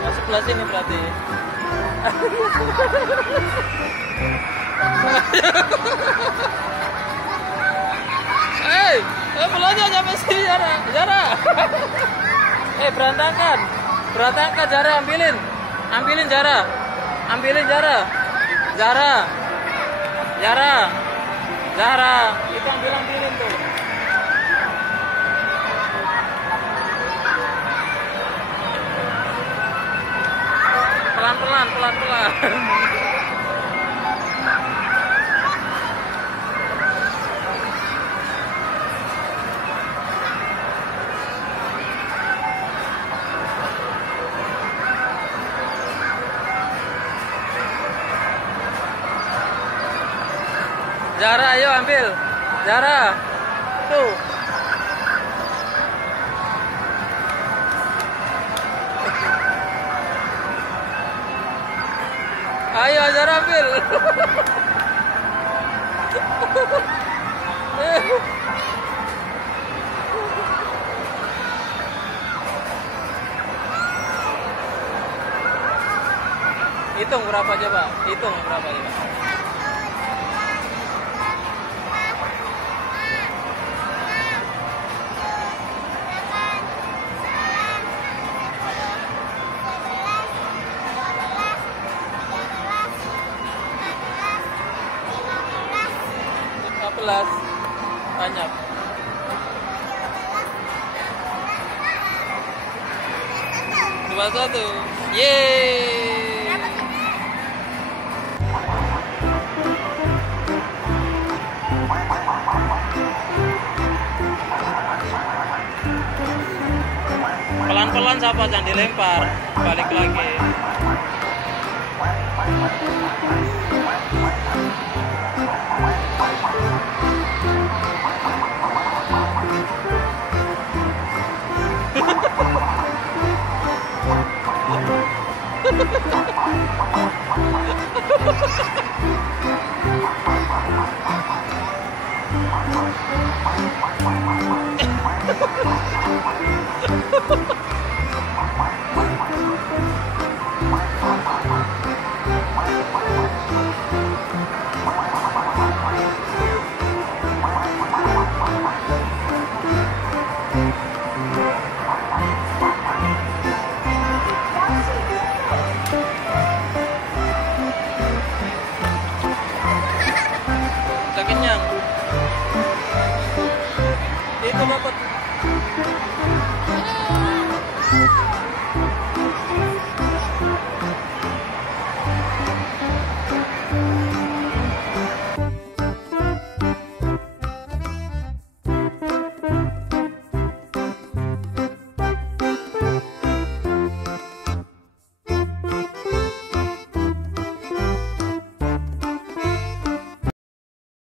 Mas sebelah sini berarti. Hei, belanja sampai sini Zara, Zara. Berantakan, berantakan Zara, ambilin Zara, ambilin Zara, Zara, Zara, Zara, itu ambilin tuh. Pelan-pelan. Zara, ayo ambil. Zara, tuh. Ayo Zara ambil. Hitung berapa coba? Hitung berapa coba? Banyak. Cuma satu. Yeay. Pelan-pelan siapa, jangan dilempar. Balik lagi. Kenyang. Itu dapat.